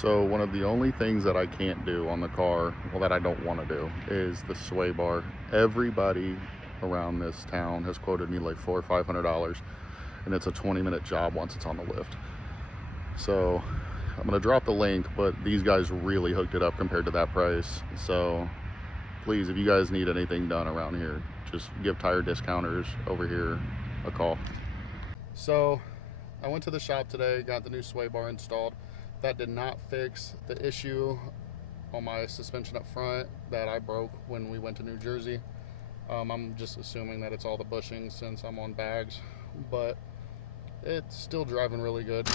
So one of the only things that I can't do on the car, well, that I don't want to do, is the sway bar. Everybody around this town has quoted me like $400 or $500, and it's a 20-minute job once it's on the lift. So I'm gonna drop the link, but these guys really hooked it up compared to that price. So please, if you guys need anything done around here, just give tire discounters over here a call. So I went to the shop today, got the new sway bar installed. That did not fix the issue on my suspension up front that I broke when we went to New Jersey. I'm just assuming that it's all the bushings since I'm on bags, but it's still driving really good.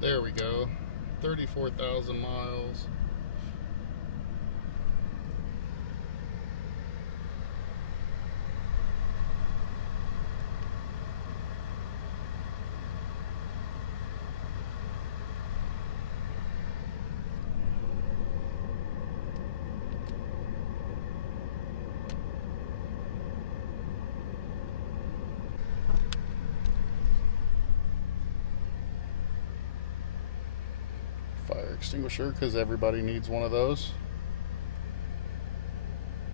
There we go, 34,000 miles. Fire extinguisher, because everybody needs one of those.